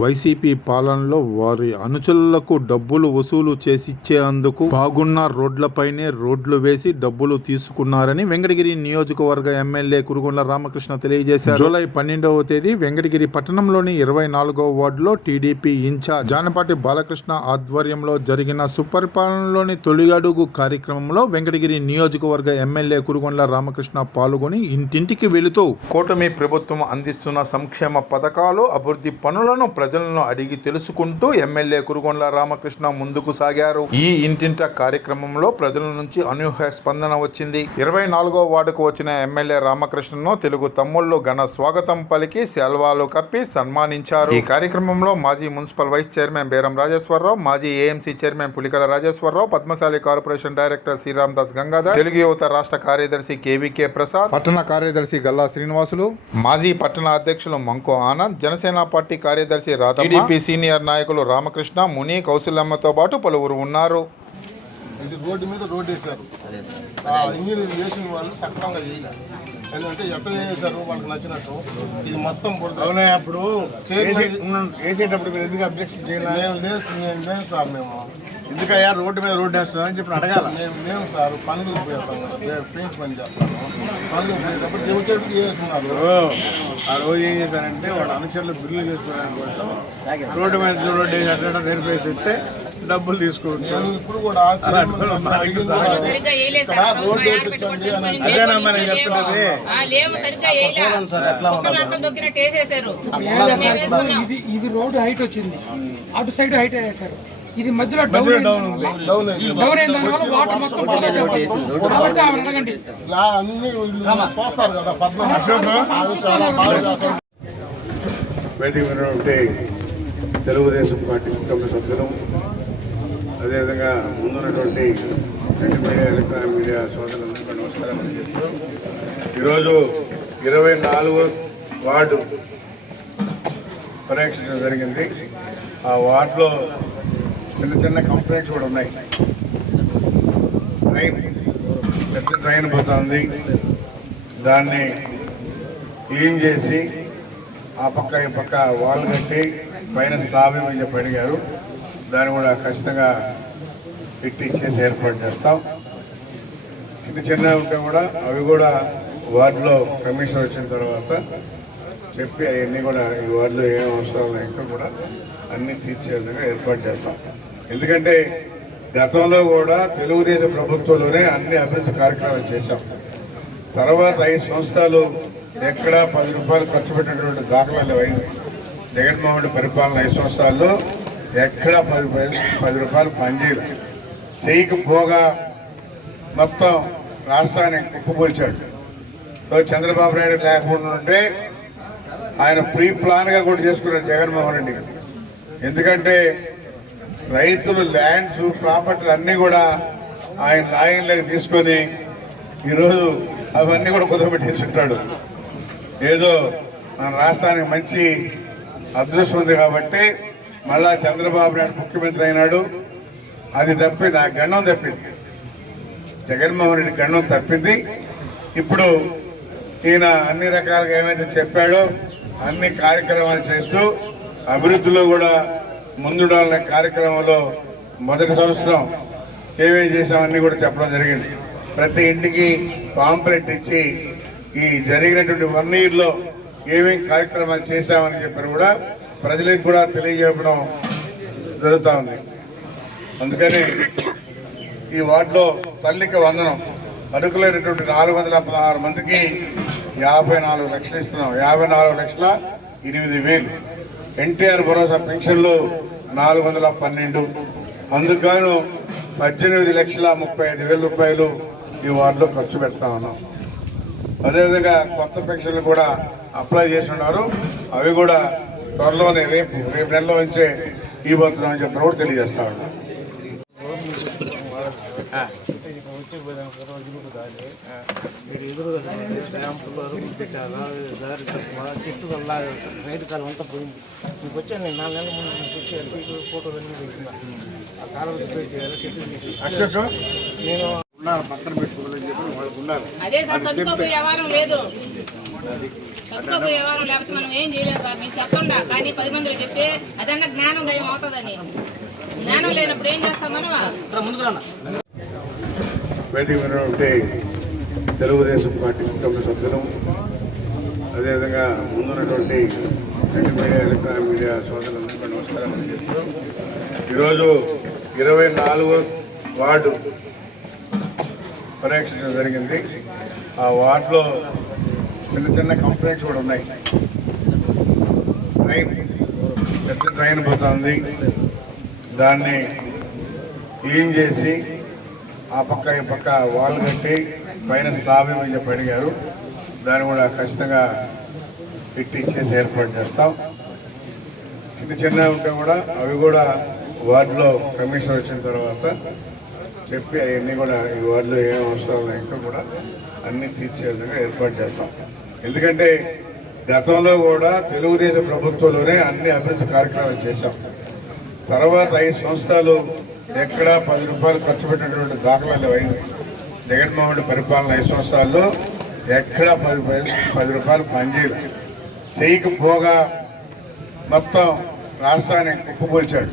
YCP పాలనలో వారి అనుచరులకు డబ్బులు వసూలు చేసిచ్చేందుకు బాగున్న రోడ్లపైనే రోడ్లు వేసి డబ్బులు తీసుకున్నారని వెంకటగిరి నియోజకవర్గ ఎమ్మెల్యే కురుగుండ్ల రామకృష్ణ తెలియజేశారు. జూలై పన్నెండవ తేదీ వెంకటగిరి పట్టణంలోని ఇరవై నాలుగవ వార్డులో టీడీపీ ఇన్ఛార్జ్ జానపాటి బాలకృష్ణ ఆధ్వర్యంలో జరిగిన సుపరిపాలనలోని తొలిగడుగు కార్యక్రమంలో వెంకటగిరి నియోజకవర్గ ఎమ్మెల్యే కురుగొండ్ల రామకృష్ణ పాల్గొని ఇంటింటికి వెళుతూ కూటమి ప్రభుత్వం అందిస్తున్న సంక్షేమ పథకాలు అభివృద్ధి పనులను ప్రజలను అడిగి తెలుసుకుంటూ ఎమ్మెల్యే కురుగొండ్ల రామకృష్ణ ముందుకు సాగారు. ఈ ఇంటింట కార్యక్రమంలో ప్రజల నుంచి అనూహ్య స్పందన వచ్చింది. ఇరవై నాలుగో వార్డుకు వచ్చిన ఎమ్మెల్యే రామకృష్ణను తెలుగు తమ్ముళ్ళు ఘన స్వాగతం పలికి సెల్వాలు కప్పి సన్మానించారు. ఈ కార్యక్రమంలో మాజీ municipal vice chairman Beram Rajeswara Rao మాజీ AMC chairman Pulikala Rajeswararao Padmashali corporation director Sriram Das Gangadhar Telugu Yuvatha రాష్ట్ర కార్యదర్శి కేవీకే ప్రసాద్ పట్టణ కార్యదర్శి గల్లా శ్రీనివాసులు మాజీ పట్టణ అధ్యక్షులు మంకో ఆనంద్ జనసేన పార్టీ కార్యదర్శి రాధమ్మ టీడీపీ సీనియర్ నాయకులు రామకృష్ణ ముని కౌశల్యమ్మతో పాటు పలువురు ఉన్నారు. ఇది రోడ్డు మీద రోడ్డు వేశారు. ఆ ఇంజనీర్ చేసిన వాళ్ళు సక్రమంగా చేయలేదు. ఎందుకంటే ఎట్లా చేశారు వాళ్ళకి నచ్చినట్టు. ఇది మొత్తం అప్పుడు మీరు ఎందుకు అబ్జెక్షన్ చేయాలి మేము లేదు మేము సార్ మేము ఎందుకయ్యా రోడ్డు మీద రోడ్డు వేస్తున్నాం అని చెప్పి అడగాల. మేము లేము సార్ పనులు మేము పెయింట్ పని చేస్తాము పనులు పోయేటప్పుడు వచ్చేటప్పుడు చేస్తున్నారు? ఓ, ఆ రోజు ఏం చేశారంటే వాళ్ళ అనుచరులు బిల్లులు చేసుకోవడానికి కోసం రోడ్డు మీద రోడ్డు వేసి అట్లా నేర్పేసిస్తే డబ్బులు తీసుకుంటారు ఇప్పుడు కూడా. రోడ్డు వేయించండి అదేనమ్మా నేను చెప్తున్నది? మేము ఇది రోడ్డు హైట్ వచ్చింది. అటు సైడ్ హైట్ వేసారు ఇది మధ్యలో డౌన్. డౌన్ ఉంది. డౌన్ అయింది. డౌన్ అయిన దానివల్ల వాటర్ మొత్తం పోగా చేస్తారు కాబట్టి ఆమె అడగండి. ఉన్నటువంటి తెలుగుదేశం పార్టీ కుటుంబ సభ్యులు అదేవిధంగా ముందున్నటువంటి ప్రింట్ మీడియా ఎలక్ట్రానిక్ మీడియా సోదరులందరికీ నమస్కారం చెప్తూ ఈరోజు ఇరవై నాలుగు వార్డు పరీక్షించడం జరిగింది. ఆ వార్డులో చిన్న చిన్న కంప్లైంట్స్ కూడా ఉన్నాయి. ట్రైన్ పెద్ద ట్రైన్ పోతుంది. దాన్ని క్లీన్ చేసి ఆ పక్క ఈ పక్క వాల్ కట్టి పైన స్లాబ్ అని చెప్పి అడిగారు దాన్ని కూడా ఖచ్చితంగా పెట్టి చేసి ఏర్పాటు చేస్తాం. చిన్న చిన్న ఉంటే కూడా అవి కూడా వార్డులో కమిషన్ వచ్చిన తర్వాత చెప్పి అవన్నీ కూడా ఈ వార్డులో ఏం అవసరాలు ఇంకా కూడా అన్నీ తీర్చే విధంగా ఏర్పాటు చేస్తాం. ఎందుకంటే గతంలో కూడా తెలుగుదేశం ప్రభుత్వంలోనే అన్ని అభివృద్ధి కార్యక్రమాలు చేశాం. తర్వాత ఐదు సంవత్సరాలు ఎక్కడా పది రూపాయలు ఖర్చు పెట్టినటువంటి దాఖలాలు అయింది జగన్మోహన్ రెడ్డి పరిపాలన ఐదు సంవత్సరాల్లో ఎక్కడా పది రూపాయలు పది రూపాయలు పనిచేయలేదు చేయకపోగా మొత్తం రాష్ట్రాన్ని కుప్పకూల్చాడు సో చంద్రబాబు నాయుడు లేకుండా ఉంటే ఆయన ప్రీ ప్లాన్గా కూడా చేసుకున్నాడు జగన్మోహన్ రెడ్డి ఎందుకంటే రైతులు ల్యాండ్స్ ప్రాపర్టీలు అన్నీ కూడా ఆయన లాయంలోకి తీసుకొని ఈరోజు అవన్నీ కూడా కుదరబెట్టేసి ఏదో మన రాష్ట్రానికి మంచి అదృష్టం ఉంది కాబట్టి మళ్ళా చంద్రబాబు నాయుడు ముఖ్యమంత్రి అయినాడు. అది తప్పింది ఆ గండం తప్పింది. జగన్మోహన్ రెడ్డి గండం తప్పింది. ఇప్పుడు ఈయన అన్ని రకాలుగా ఏమైతే చెప్పాడో అన్ని కార్యక్రమాలు చేస్తూ అభివృద్ధిలో కూడా ముందుడాలనే కార్యక్రమంలో మొదటి సంవత్సరం ఏమేం చేసామన్నీ కూడా చెప్పడం జరిగింది. ప్రతి ఇంటికి పాంప్లెట్ ఇచ్చి ఈ జరిగినటువంటి వన్ ఇయర్లో ఏమేం కార్యక్రమాలు చేశామని చెప్పి కూడా ప్రజలకు కూడా తెలియజేయడం జరుగుతూ ఉంది. అందుకని ఈ వార్డులో తల్లికి వందనం అడుగులైనటువంటి నాలుగు వందల పదహారు మందికి యాభై నాలుగు లక్షలు ఇస్తున్నాం. యాభై నాలుగు లక్షల ఎనిమిది వేలు. ఎన్టీఆర్ భరోసా పెన్షన్లు నాలుగు వందల పన్నెండు. అందుకు పద్దెనిమిది లక్షల ముప్పై ఐదు వేల రూపాయలు ఈ వార్డులో ఖర్చు పెడతా ఉన్నాం. అదేవిధంగా కొత్త పెన్షన్లు కూడా అప్లై చేసి ఉన్నారు. అవి కూడా త్వరలోనే రేపు రేపు నెలలో నుంచే ఇవ్వబోతున్నామని చెప్పిన కూడా తెలియజేస్తా ఉన్నాం. మీరు ఎదురుగా స్టాంపులు అరుగు పెట్టారా దారి చెట్టు వల్ల రైతు కాలం అంతా పోయింది మీకు వచ్చాను నేను నాలుగు నెలల ముందు మీకు వచ్చి మీకు ఫోటోలు అన్నీ పెట్టినా ఆ కాలం రిపేర్ చేయాలి చెట్టు తీసి అశోక్ నేను ఉన్నారు పక్కన పెట్టుకోవాలని చెప్పి వాళ్ళకు ఉన్నారు వ్యవహారం లేదు తక్కువ వ్యవహారం లేకపోతే మనం ఏం చేయలేము సార్ మీరు చెప్పండి. కానీ పది మందిలో చెప్తే అదన్నా జ్ఞానం దయం అవుతుందని. జ్ఞానం లేనప్పుడు ఏం చేస్తాం మనం వేదిక ఉంటే తెలుగుదేశం పార్టీ కుటుంబ సభ్యులు అదేవిధంగా ముందున్నటువంటి ప్రింట్ మీడియా ఎలక్ట్రానిక్ మీడియా సోదరులందరికీ నమస్కారం చెప్తూ ఈరోజు ఇరవై నాలుగో వార్డు పర్యవేక్షించడం జరిగింది. ఆ వార్డులో చిన్న చిన్న కంప్లైంట్స్ కూడా ఉన్నాయి. ట్రైన్ పెద్ద ట్రైన్ పోతుంది. దాన్ని క్లీన్ చేసి ఆ పక్క ఈ పక్క వాళ్ళు కట్టి పైన స్లాబ్ మీద పడిగారు. అడిగారు దాన్ని కూడా ఖచ్చితంగా పెట్టి ఏర్పాటు చేస్తాం. చిన్న చిన్న ఉంటే కూడా అవి కూడా వార్డులో కమిషన్ వచ్చిన తర్వాత చెప్పి అవన్నీ కూడా ఈ వార్డులో ఏం అవసరం ఇంకా కూడా అన్నీ తీర్చే విధంగా ఏర్పాటు చేస్తాం. ఎందుకంటే గతంలో కూడా తెలుగుదేశం ప్రభుత్వంలోనే అన్ని అభివృద్ధి కార్యక్రమాలు చేశాం. తర్వాత ఐదు సంవత్సరాలు ఎక్కడా పది రూపాయలు ఖర్చు పెట్టినటువంటి దాఖలాలు అయింది జగన్మోహన్ రెడ్డి పరిపాలన ఐదు సంవత్సరాల్లో ఎక్కడా పది పది రూపాయలు పనిచేయలేదు చేయకపోగా మొత్తం రాష్ట్రాన్ని కుప్పకూల్చాడు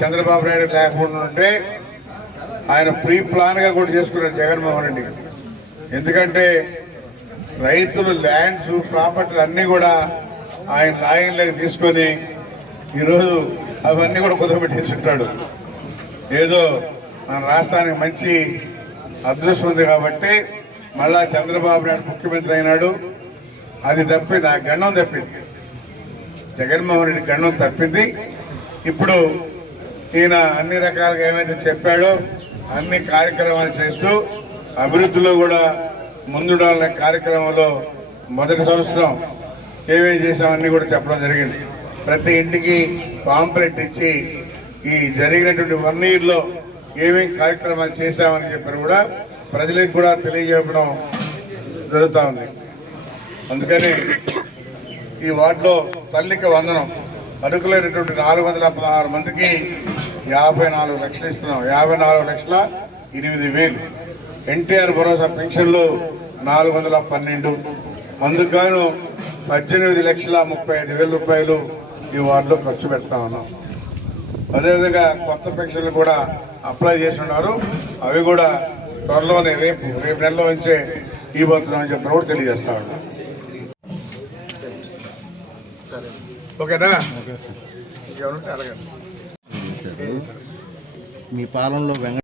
చంద్రబాబు నాయుడు లేకుండా ఉంటే ఆయన ప్రీ ప్లాన్గా కూడా చేసుకున్నాడు జగన్మోహన్ రెడ్డి ఎందుకంటే రైతులు ల్యాండ్స్ ప్రాపర్టీలు అన్నీ కూడా ఆయన లాయంలోకి తీసుకొని ఈరోజు అవన్నీ కూడా కుదరబెట్టేసి ఉంటాడు. ఏదో మన రాష్ట్రానికి మంచి అదృష్టం ఉంది కాబట్టి మళ్ళా చంద్రబాబు నాయుడు ముఖ్యమంత్రి అయినాడు. అది తప్పింది ఆ గండం తప్పింది. జగన్మోహన్ రెడ్డి గండం తప్పింది. ఇప్పుడు ఈయన అన్ని రకాలుగా ఏమైతే చెప్పాడో అన్ని కార్యక్రమాలు చేస్తూ అభివృద్ధిలో కూడా ముందుండాలనే కార్యక్రమంలో మొదటి సంవత్సరం ఏమేమి చేసామన్నీ కూడా చెప్పడం జరిగింది. ప్రతి ఇంటికి పాంప్లెట్ ఇచ్చి ఈ జరిగినటువంటి వన్ ఇయర్లో ఏమేమి కార్యక్రమాలు చేశామని చెప్పి కూడా ప్రజలకు కూడా తెలియజేయడం జరుగుతూ ఉంది. అందుకని ఈ వార్డులో తల్లికి వందనం అడుగులైనటువంటి నాలుగు వందల పదహారు మందికి యాభై నాలుగు లక్షలు ఇస్తున్నాం. యాభై నాలుగు లక్షల ఎనిమిది వేలు. ఎన్టీఆర్ భరోసా పెన్షన్లు నాలుగు వందల పన్నెండు. అందుకు పద్దెనిమిది లక్షల ముప్పై ఐదు వేల రూపాయలు ఈ వార్డులో ఖర్చు పెడతా ఉన్నాం. అదేవిధంగా కొత్త పెన్షన్లు కూడా అప్లై చేసి ఉన్నారు అవి కూడా త్వరలోనే రేపు రేపు నెలలో నుంచే ఇవ్వబోతున్నామని చెప్పి కూడా తెలియజేస్తా ఉన్నాం. ఓకేనా? మీ పాలనలో వెంగ